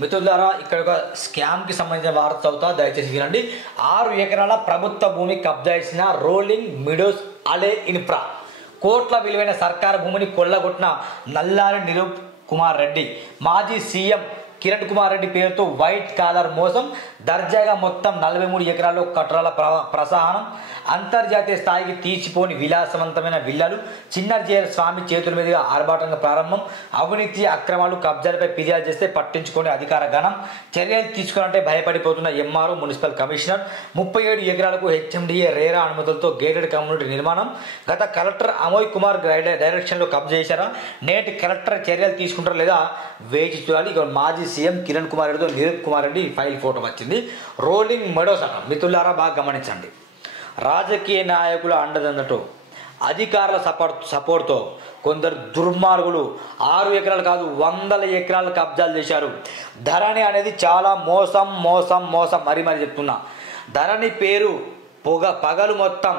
మిత్రులారా, ఇక్కడ ఒక స్కామ్కి సంబంధించిన వార్త చదువుతా, దయచేసి వినండి. 6 ఎకరాల ప్రభుత్వ భూమి కబ్జా చేసిన రోలింగ్ మిడోస్ అలే ఇన్ఫ్రా. కోట్ల విలువైన సర్కారు భూమిని కొల్లగొట్టిన నల్లారి నిరూప్ కుమార్ రెడ్డి. మాజీ సీఎం కిరణ్ కుమార్ రెడ్డి పేరుతో వైట్ కాలర్ మోసం. దర్జాగా మొత్తం 43 ఎకరాల్లో కట్టడాల ప్రసాహనం. అంతర్జాతీయ స్థాయికి తీసిపోని విలాసవంతమైన విల్లాలు. చిన్నజీర స్వామి చేతుల మీదుగా ఆర్భాటంగా ప్రారంభం. అవినీతి అక్రమాలు కబ్జాలపై ఫిర్యాదు చేస్తే పట్టించుకొని అధికార గణం. చర్యలు తీసుకోవాలంటే భయపడిపోతున్న ఎంఆర్ఓ, మున్సిపల్ కమిషనర్. 37 ఎకరాలకు హెచ్ఎండిఏ రేరా అనుమతులతో గేటెడ్ కమ్యూనిటీ నిర్మాణం. గత కలెక్టర్ అమోయ్ కుమార్ డైరెక్షన్లో కబ్జా చేశారా? నేటి కలెక్టర్ చర్యలు తీసుకుంటారా లేదా వేచి చూడాలి. ఇక మాజీ సీఎం కిరణ్ కుమార్ రెడ్డితో నిరూప్ కుమార్ రెడ్డి ఫైల్ ఫోటో వచ్చింది. రోలింగ్ మెడోస్ అట. మిత్రులారా, బాగా గమనించండి. రాజకీయ నాయకుల అండదండతో, అధికారుల సపోర్ట్తో కొందరు దుర్మార్గులు 6 ఎకరాలు కాదు 100 ఎకరాలు కబ్జాలు చేశారు. ధరణి అనేది చాలా మోసం మోసం మోసం. మరి చెప్తున్నా, ధరణి పేరు పగలు మొత్తం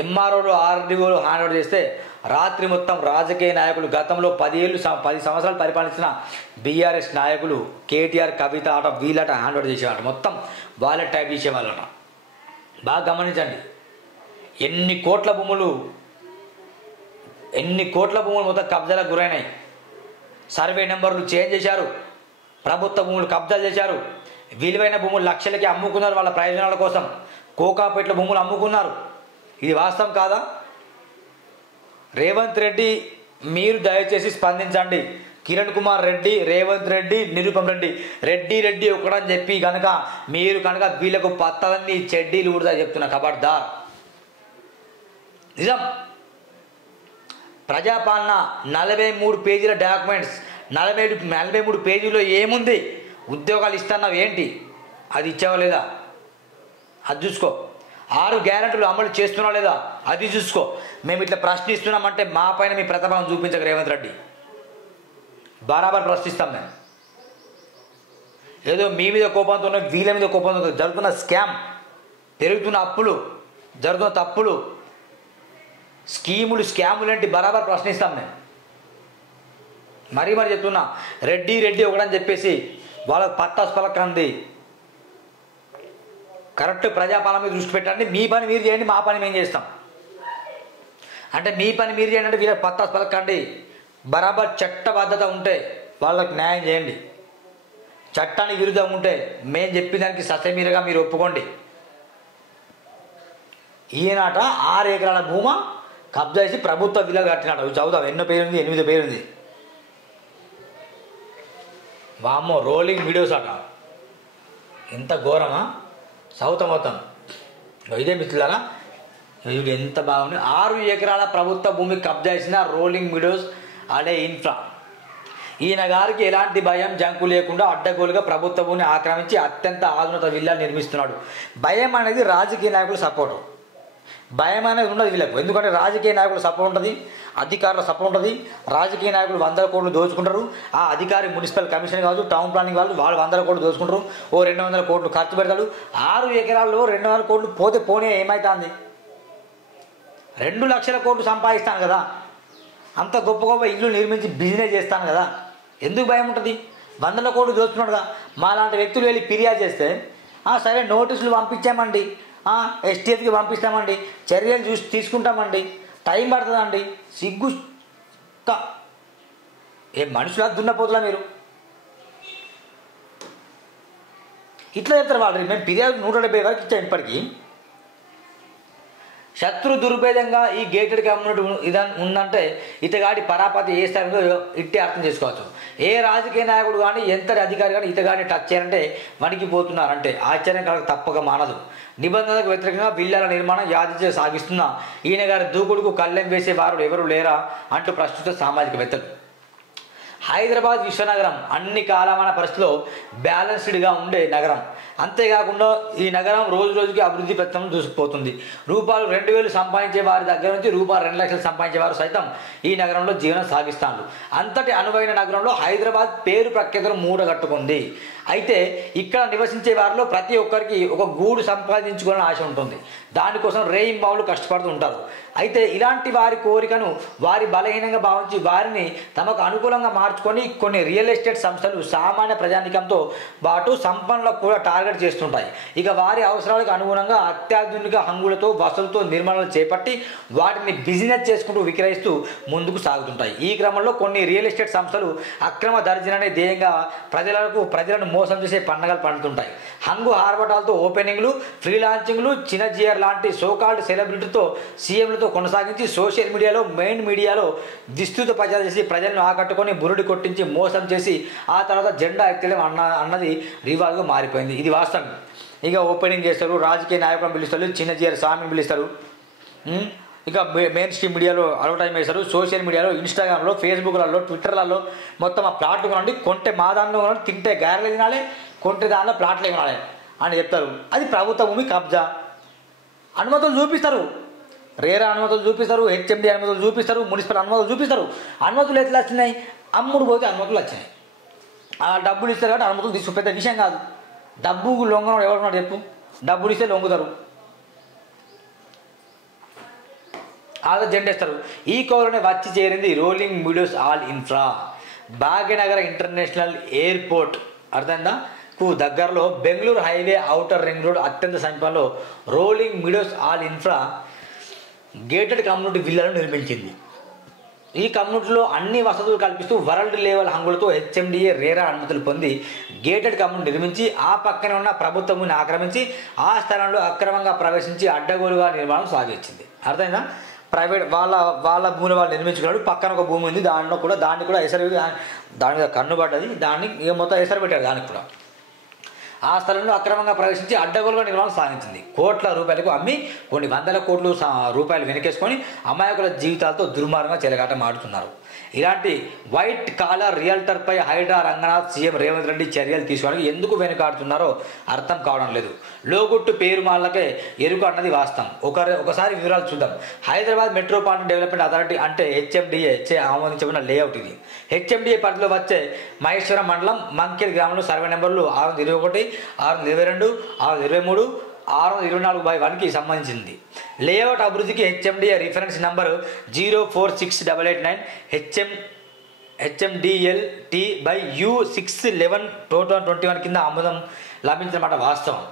ఎంఆర్ఓలు, ఆర్డీఓలు హ్యాండ్ ఓవర్ చేస్తే రాత్రి మొత్తం రాజకీయ నాయకులు, గతంలో 10 సంవత్సరాలు పరిపాలించిన బీఆర్ఎస్ నాయకులు కేటీఆర్, కవిత ఆట వీళ్ళట హ్యాండ్ ఓవర్ చేసేవాళ్ళ. మొత్తం వాళ్ళ టైప్ చేసేవాళ్ళట. బాగా గమనించండి. ఎన్ని కోట్ల భూములు మొత్తం కబ్జాలకు గురైనాయి. సర్వే నెంబర్లు చేంజ్ చేశారు. ప్రభుత్వ భూములు కబ్జాలు చేశారు. విలువైన భూములు లక్షలకి అమ్ముకున్నారు వాళ్ళ ప్రయోజనాల కోసం. కోకాపేట్ల భూములు అమ్ముకున్నారు. ఇది వాస్తవం కాదా? రేవంత్ రెడ్డి, మీరు దయచేసి స్పందించండి. కిరణ్ కుమార్ రెడ్డి, రేవంత్ రెడ్డి, నిరూపం రెడ్డి ఒకడని చెప్పి కనుక మీరు కనుక వీళ్ళకు పత్తలన్నీ చెడ్డీలు కూడా చెప్తున్నా, ఖబర్దార్. నిజం. ప్రజాపాలన 43 పేజీల డాక్యుమెంట్స్, 43 పేజీలో ఏముంది? ఉద్యోగాలు ఇస్తున్నావు ఏంటి? అది ఇచ్చావా లేదా? అది చూసుకో. 6 గ్యారెంటీలు అమలు చేస్తున్నా లేదా? అది చూసుకో. మేము ఇట్లా ప్రశ్నిస్తున్నామంటే మా పైన మీ ప్రతాపం చూపించక రేవంత్ రెడ్డి. బరాబర్ ప్రశ్నిస్తాం మేము. ఏదో మీ మీద కోపంతో, వీళ్ళ మీద కోపంతో జరుగుతున్న స్కామ్, పెరుగుతున్న అప్పులు, జరుగుతున్న తప్పులు, స్కాములు ఏంటి బరాబర్ ప్రశ్నిస్తాం మేము. మరి చెప్తున్నా, రెడ్డి ఒకడని చెప్పేసి వాళ్ళకి పత్తాసు పలకండి. కరెక్ట్ ప్రజాపాలన మీద దృష్టి పెట్టండి. మీ పని మీరు చేయండి, మా పని మేము చేస్తాం. అంటే మీ పని మీరు చేయండి అంటే వీళ్ళకి పత్తాసు పలకండి. బరాబర్ చట్టబద్ధత ఉంటే వాళ్ళకి న్యాయం చేయండి. చట్టానికి విరుద్ధంగా ఉంటే మేము చెప్పిన దానికి ససమీరగా మీరు ఒప్పుకోండి. ఈయనట 6 ఎకరాల భూమా కబ్జా చేసి ప్రభుత్వ విల్లా కట్టినట. చదువుతాం. ఎన్నో పేరుంది? 8 పేరుంది. వామ్మో, రోలింగ్ వీడియోస్ అట. ఎంత ఘోరమా? చదువుతాం మొత్తం. ఇదే మిత్రులారా, ఇది ఎంత బాగుంది. 6 ఎకరాల ప్రభుత్వ భూమి కబ్జా చేసిన రోలింగ్ వీడియోస్ అడే ఇన్ఫ్రా. ఈయన గారికి ఎలాంటి భయం జంకు లేకుండా అడ్డగోలుగా ప్రభుత్వ భూమిని ఆక్రమించి అత్యంత ఆధునిక విల్లాలు నిర్మిస్తున్నాడు. భయం అనేది రాజకీయ నాయకుల సపోర్టు. భయం అనేది ఉండదు వీళ్ళకు. ఎందుకంటే రాజకీయ నాయకుల సపోర్ట్ ఉంటుంది, అధికారుల సపోర్ట్ ఉంటుంది. రాజకీయ నాయకులు 100 కోట్లు దోచుకుంటారు. ఆ అధికారి మున్సిపల్ కమిషనర్ కావచ్చు, టౌన్ ప్లానింగ్ వాళ్ళు 100 కోట్లు దోచుకుంటారు. 200 కోట్లు ఖర్చు పెడతాడు. 6 ఎకరాల్లో 200 కోట్లు పోనీ ఏమవుతుంది? 2 లక్షల కోట్లు సంపాదిస్తాను కదా, అంత గొప్ప ఇల్లు నిర్మించి బిజినెస్ చేస్తాను కదా, ఎందుకు భయం ఉంటుంది? 100 కోట్లు దోచుకున్నాడుగా. మా లాంటి వ్యక్తులు వెళ్ళి ఫిర్యాదు చేస్తే సరే నోటీసులు పంపించామండి, ఎస్టీఎఫ్కి పంపిస్తామండి, చర్యలు తీసుకుంటామండి, టైం పడుతుందండి. సిగ్గు ఏ మనుషులా దున్నపోతులా మీరు? ఇట్లా చెప్తారు వాళ్ళు. మేము ఫిర్యాదు 170 వరకు ఇచ్చాం. ఇప్పటికీ శత్రు దుర్భేదంగా ఈ గేటెడ్ కమ్యూనిటీ ఉందంటే ఇతగాడి పరాపతి ఏ స్థాయిలో ఇట్టే అర్థం చేసుకోవచ్చు. ఏ రాజకీయ నాయకుడు కానీ ఎంత అధికారి కానీ ఇతగాడిని టచ్ చేయాలంటే వణికిపోతున్నారంటే ఆశ్చర్యం కలగ తప్పక మానదు. నిబంధనలకు వ్యతిరేకంగా విల్లాల నిర్మాణం యాదిచే సాగిస్తున్న ఈయన గారి దూకుడుకు కళ్ళెం వేసే వారు ఎవరు లేరా అంటూ ప్రస్తుత సామాజికవేత్తలు. హైదరాబాద్ విశ్వనగరం అన్ని కాలమాన పరిస్థితుల్లో బ్యాలెన్స్డ్గా ఉండే నగరం. అంతేకాకుండా ఈ నగరం రోజు రోజుకి అభివృద్ధి పథం దూసుకుపోతుంది. రూపాయలు 2,000 సంపాదించే వారి దగ్గర నుంచి రూపాయలు 2 లక్షలు సంపాదించే వారు సైతం ఈ నగరంలో జీవనం సాగిస్తారు. అంతటి అనువైన నగరంలో హైదరాబాద్ పేరు ప్రఖ్యాతులు మూడగట్టుకుంది. అయితే ఇక్కడ నివసించే వారిలో ప్రతి ఒక్కరికి ఒక గూడు సంపాదించుకోవాలని ఆశ ఉంటుంది. దానికోసం రేయింబావులు కష్టపడుతూ ఉంటారు. అయితే ఇలాంటి వారి కోరికను వారి బలహీనంగా భావించి వారిని తమకు అనుకూలంగా మార్చుకొని కొన్ని రియల్ ఎస్టేట్ సంస్థలు సామాన్య ప్రజానికంతో పాటు సంపన్నులకు కూడా టార్గెట్ చేస్తుంటాయి. ఇక వారి అవసరాలకు అనుగుణంగా అత్యాధునిక హంగులతో వసతులతో నిర్మాణాలు చేపట్టి వాటిని బిజినెస్ చేసుకుంటూ విక్రయిస్తూ ముందుకు సాగుతుంటాయి. ఈ క్రమంలో కొన్ని రియల్ ఎస్టేట్ సంస్థలు అక్రమ దర్జననే ధ్యేయంగా ప్రజలను మోసం చేసే పండగలు పండుతుంటాయి. హంగు ఆర్భటాలతో ఓపెనింగ్లు, ఫ్రీ లాంచింగ్లు, చిన్నజీఆర్ లాంటి సోకాల్డ్ సెలబ్రిటీతో సీఎంలతో కొనసాగించి సోషల్ మీడియాలో మెయిన్ మీడియాలో విస్తృత ప్రచారం చేసి ప్రజలను ఆకట్టుకొని బురుడి కొట్టించి మోసం చేసి ఆ తర్వాత జెండా ఎత్తలేం అన్నది రివాల్గా మారిపోయింది. ఇది వాస్తవం. ఇక ఓపెనింగ్ చేస్తారు, రాజకీయ నాయకులను పిలుస్తారు, చిన్నజీఆర్ స్వామిని పిలుస్తారు, ఇక మెయిన్ స్ట్రీమ్ మీడియాలో అడ్వర్టైజ్ చేస్తారు, సోషల్ మీడియాలో, ఇన్స్టాగ్రామ్లో, ఫేస్బుక్లలో, ట్విట్టర్లలో మొత్తం ఆ ప్లాట్లు కొనండి, కొంటే మా దాంట్లో కొనండి, తింటే గారెలు తినాలి, కొంటే దానిలో ప్లాట్లు కొనాలి అని చెప్తారు. అది ప్రభుత్వ భూమి కబ్జా. అనుమతులు చూపిస్తారు, రేరా అనుమతులు చూపిస్తారు, హెచ్ఎండి అనుమతులు చూపిస్తారు, మున్సిపల్ అనుమతులు చూపిస్తారు. అనుమతులు ఎట్లా వచ్చినాయి? అమ్ముడు పోతే అనుమతులు వచ్చినాయి. ఆ డబ్బులు ఇస్తారు కాబట్టి అనుమతులు తీసు పెద్ద విషయం కాదు. డబ్బు లొంగడం ఎవరున్నాడు చెప్పు? డబ్బులు ఇస్తే లొంగుతారు, ఆదా జెండేస్తారు. ఈ కోవలోనే వచ్చి చేరింది rolling meadows all infra. Bhagyanagar international airport అర్థమైందా కు దగ్గరలో Bengaluru highway outer ring road అత్యంత సమీపంలో rolling meadows all infra gated community విల్లాలను నిర్మించింది. ఈ కమ్యూనిటీలో అన్ని వసతులు కల్పిస్తూ వరల్డ్ లెవెల్ హంగులతో హెచ్ఎండిఏ రేరా అనుమతులు పొంది గేటెడ్ కమ్యూనిటీ నిర్మించి ఆ పక్కనే ఉన్న ప్రభుత్వ భూమిని ఆక్రమించి ఆ స్థలంలో అక్రమంగా ప్రవేశించి అడ్డగోలుగా నిర్మాణం సాగించింది. అర్థమైందా? ప్రైవేట్ వాళ్ళ భూమిని వాళ్ళు నిర్మించుకున్నాడు. పక్కన ఒక భూమి ఉంది, దాన్ని కూడా ఎసరు, దాని మీద కన్ను పడ్డది, దాన్ని ఇక మొత్తం ఎసరు పెట్టాడు. దానికి కూడా ఆ స్థలంలో అక్రమంగా ప్రవేశించి అడ్డగోలుగా నిర్మాణం సాగించింది. కోట్ల రూపాయలకు అమ్మి కొన్ని వందల కోట్ల రూపాయలు వెనకేసుకొని అమాయకుల జీవితాలతో దుర్మార్గంగా చెలగాటం ఆడుతున్నారు. ఇలాంటి వైట్ కాలర్ రియల్టర్పై హైడ్రా రంగనాథ్, సీఎం రేవంత్ రెడ్డి చర్యలు తీసుకోవడానికి ఎందుకు వెనుకాడుతున్నారో అర్థం కావడం లేదు. లోగుట్టు పేరు మాలకే ఎరుకు అన్నది వాస్తవం. ఒకసారి వివరాలు చూద్దాం. హైదరాబాద్ మెట్రోపాలిటన్ డెవలప్మెంట్ అథారిటీ అంటే హెచ్ఎండిఏ ఆమోదించబడిన లేఅవుట్ ఇది. హెచ్ఎండిఏ పరిధిలో వచ్చే మహేశ్వరం మండలం మంకేల్ గ్రామంలో సర్వే నెంబర్లు 621, 622, 623, 624/1కి సంబంధించింది. లేఅవుట్ అభివృద్ధికి హెచ్ఎండిఏ రిఫరెన్స్ నంబర్ 046889 HMDLT/U611/2021 కింద ఆమోదం లభించినమాట వాస్తవం.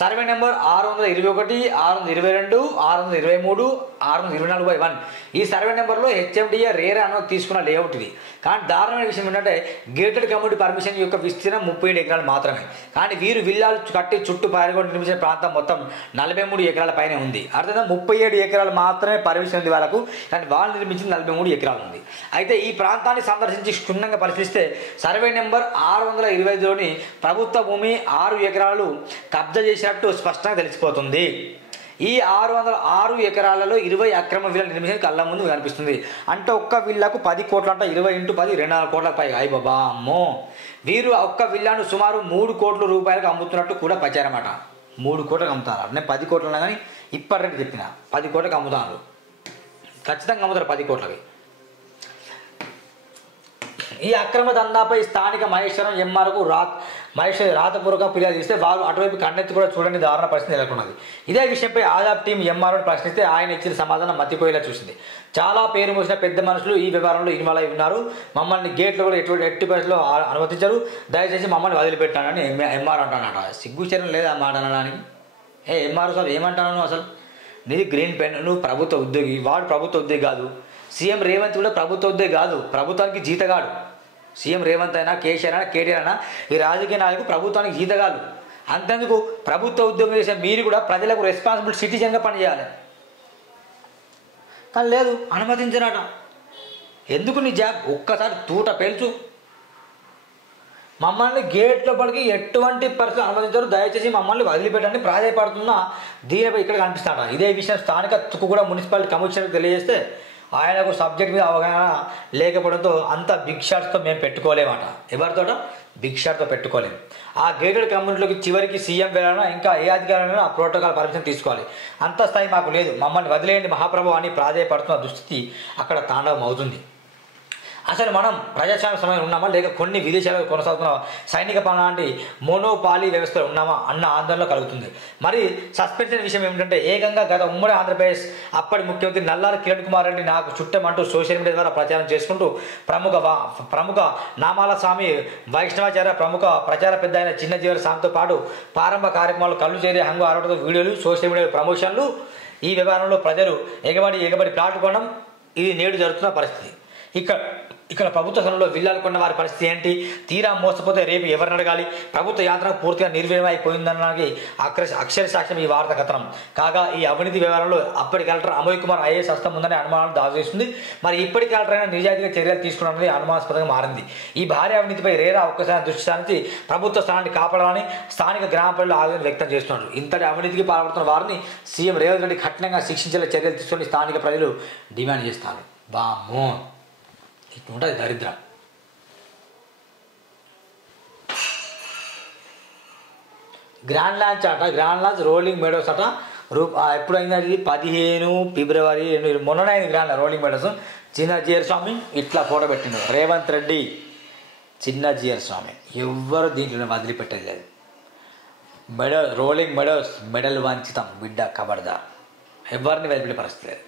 సర్వే నెంబర్ 621, 622, 623, 624/1 ఈ సర్వే నెంబర్లో హెచ్ఎండిఏ రేరా అనుమతి తీసుకున్న లేఅవుట్ ఇది. కానీ దారుణమైన విషయం ఏంటంటే గేటెడ్ కమ్యూనిటీ పర్మిషన్ యొక్క విస్తీర్ణం 37 ఎకరాలు మాత్రమే. కానీ వీరు విల్లాలు కట్టి చుట్టూ పారిగొని నిర్మించిన ప్రాంతం మొత్తం 43 ఎకరాల పైన ఉంది. అర్థంగా 37 ఎకరాలు మాత్రమే పర్మిషన్ ఉంది వాళ్ళకు, కానీ వాళ్ళు నిర్మించింది 43 ఎకరాలు ఉంది. అయితే ఈ ప్రాంతాన్ని సందర్శించి క్షుణ్ణంగా పరిశీలిస్తే సర్వే నెంబర్ 625లోని ప్రభుత్వ భూమి 6 ఎకరాలు కబ్జా చేసినట్టు స్పష్టంగా తెలిసిపోతుంది. ఈ 606 ఎకరాలలో 20 అక్రమ విల్లాలు నిర్మించిన కళ్ళ ముందు కనిపిస్తుంది. అంటే ఒక్క విల్లాకు 10 కోట్లు అంట, 20 × 10 24 కోట్ల పైగా. అయ్యి బాబా అమ్మో, వీరు ఒక్క విల్లాను సుమారు 3 కోట్ల రూపాయలకు అమ్ముతున్నట్టు కూడా ప్రచారమాట. 3 కోట్లకు అమ్ముతారు. నేను 10 కోట్లు ఉన్నా కానీ ఇప్పటి రేటు చెప్పిన 10 కోట్లకు అమ్ముతాను. ఖచ్చితంగా అమ్ముతారు 10 కోట్లకి. ఈ అక్రమ దందాపై స్థానిక మహేశ్వరం ఎంఆర్కు రాతపూర్వక ఫిర్యాదు చేస్తే వారు అటువైపు కన్నెత్తి కూడా చూడని దారుణ పరిస్థితి నెలకొన్నది. ఇదే విషయంపై ఆదాబ్ టీం ఎంఆర్ఓని ప్రశ్నిస్తే ఆయన ఇచ్చిన సమాధానం మతిపోయేలా చూసింది. చాలా పేరు మోసిన పెద్ద మనుషులు ఈ వ్యవహారంలో ఇన్వాల్వ్ అయి ఉన్నారు. మమ్మల్ని గేట్లు కూడా ఎట్టి పరిస్థితుల్లో అనుమతించరు, దయచేసి మమ్మల్ని వదిలిపెట్టానని ఎంఆర్ అంటానట. సిగ్గుచరం లేదా మాట అనడానికి? ఎంఆర్ సార్ ఏమంటాను అసలు? నీది గ్రీన్ పెన్, నువ్వు ప్రభుత్వ ఉద్యోగి, వాడు ప్రభుత్వ ఉద్యోగి కాదు. సీఎం రేవంత్ కూడా ప్రభుత్వ ఉద్యోగి కాదు, ప్రభుత్వానికి జీతగాడు. సీఎం రేవంత్ అయినా, కేసీఆర్ అయినా, కేటీఆర్ అయినా ఈ రాజకీయ నాయకులు ప్రభుత్వానికి జీతగాలు. అంతేందుకు ప్రభుత్వ ఉద్యోగం చేసే మీరు కూడా ప్రజలకు రెస్పాన్సిబుల్ సిటిజన్గా పనిచేయాలి. కానీ లేదు, అనుమతించరాట. ఎందుకు నీ జాబ్? ఒక్కసారి తూట పేల్చు. మమ్మల్ని గేట్ లోపలికి ఎటువంటి పరిస్థితులు అనుమతించారు, దయచేసి మమ్మల్ని వదిలిపెట్టండి ప్రాధాయపడుతున్న దీనిపై ఇక్కడ కనిపిస్తాడ. ఇదే విషయం స్థానిక తుక్కుగూడ మున్సిపాలిటీ కమిషనర్కి తెలియజేస్తే ఆయనకు సబ్జెక్ట్ మీద అవగాహన లేకపోవడంతో అంత బిగ్ షాట్స్తో మేము పెట్టుకోలేమట. ఎవరితోట బిగ్ షాట్తో పెట్టుకోలేము. ఆ గేటెడ్ కమ్యూనిటీలోకి చివరికి సీఎం వెళ్ళాలన్నా ఇంకా ఏ అధికారులైనా ఆ ప్రోటోకాల్ పర్మిషన్ తీసుకోవాలి. అంత స్థాయి మాకు లేదు, మమ్మల్ని వదిలేయండి మహాప్రభు అని ప్రాధేయపడుతున్న దుస్థితి అక్కడ తాండవం అవుతుంది. అసలు మనం ప్రజాస్వామ్య సమయంలో ఉన్నామా లేక కొన్ని విదేశాలలో కొనసాగుతున్న సైనిక లాంటి మోనోపాలీ వ్యవస్థలో ఉన్నామా అన్న ఆందోళన కలుగుతుంది. మరి సస్పెన్షన్ విషయం ఏమిటంటే ఏకంగా గత ఉమ్మడి ఆంధ్రప్రదేశ్ అప్పటి ముఖ్యమంత్రి నల్లారి కిరణ్ కుమార్ రెడ్డి నాకు చుట్టమంటూ సోషల్ మీడియా ద్వారా ప్రచారం చేసుకుంటూ ప్రముఖ నామాల స్వామి వైష్ణవాచార్య ప్రముఖ ప్రచార పెద్ద అయిన చిన్నజీవన స్వామితో పాటు ప్రారంభ కార్యక్రమాలు కళ్ళు చేరే హంగు ఆడటంతో వీడియోలు సోషల్ మీడియా ప్రమోషన్లు ఈ వ్యవహారంలో ప్రజలు ఎగబడి ప్లాట్ కొనడం ఇది నేడు జరుగుతున్న పరిస్థితి. ఇక్కడ ప్రభుత్వ స్థలంలో విల్లాలు కొన్న వారి పరిస్థితి ఏంటి? తీరా మోసపోతే రేపు ఎవరిని అడగాలి? ప్రభుత్వ యంత్రం పూర్తిగా నిర్వీర్యమైపోయిందనడానికి అక్షర సాక్ష్యం ఈ వార్త కథనం కాగా, ఈ అవినీతి వ్యవహారంలో అప్పటి కలెక్టర్ అమోయ్ కుమార్ ఐఏఎస్ హస్తం ఉందని అనుమానాలు దాచేస్తుంది. మరి ఇప్పటి కలెక్టర్ అయినా నిజాయితీగా చర్యలు తీసుకున్నది అనుమానాస్పదంగా మారింది. ఈ భారీ అవినీతిపై రేరా ఒక్కసారి దృష్టి సారించి ప్రభుత్వ స్థానాన్ని కాపాడాలని స్థానిక గ్రామ ప్రజలు ఆవేదన వ్యక్తం చేస్తున్నారు. ఇంతటి అవినీతికి పాల్పడుతున్న వారిని సీఎం రేవంత్ రెడ్డి కఠినంగా శిక్షించేలా చర్యలు తీసుకొని స్థానిక ప్రజలు డిమాండ్ చేస్తారు. బామో ఇట్లుంటుంది దరిద్రం. గ్రాండ్ లాంచ్ రోలింగ్ మెడోస్ అట. ఎప్పుడైంది అది? 15 ఫిబ్రవరి మొన్ననే అయింది గ్రాండ్ రోలింగ్ మెడోస్. చిన్నజీఆర్ స్వామి ఇట్లా ఫోటో పెట్టిండు రేవంత్ రెడ్డి. చిన్నజీఆర్ స్వామి ఎవ్వరు దీంట్లో వదిలిపెట్టేది లేదు. రోలింగ్ మెడోస్ మెడల్ వంచుతాం బిడ్డ కబర్దార్, ఎవరిని వదిలిపెట్టే పరిస్థితి లేదు.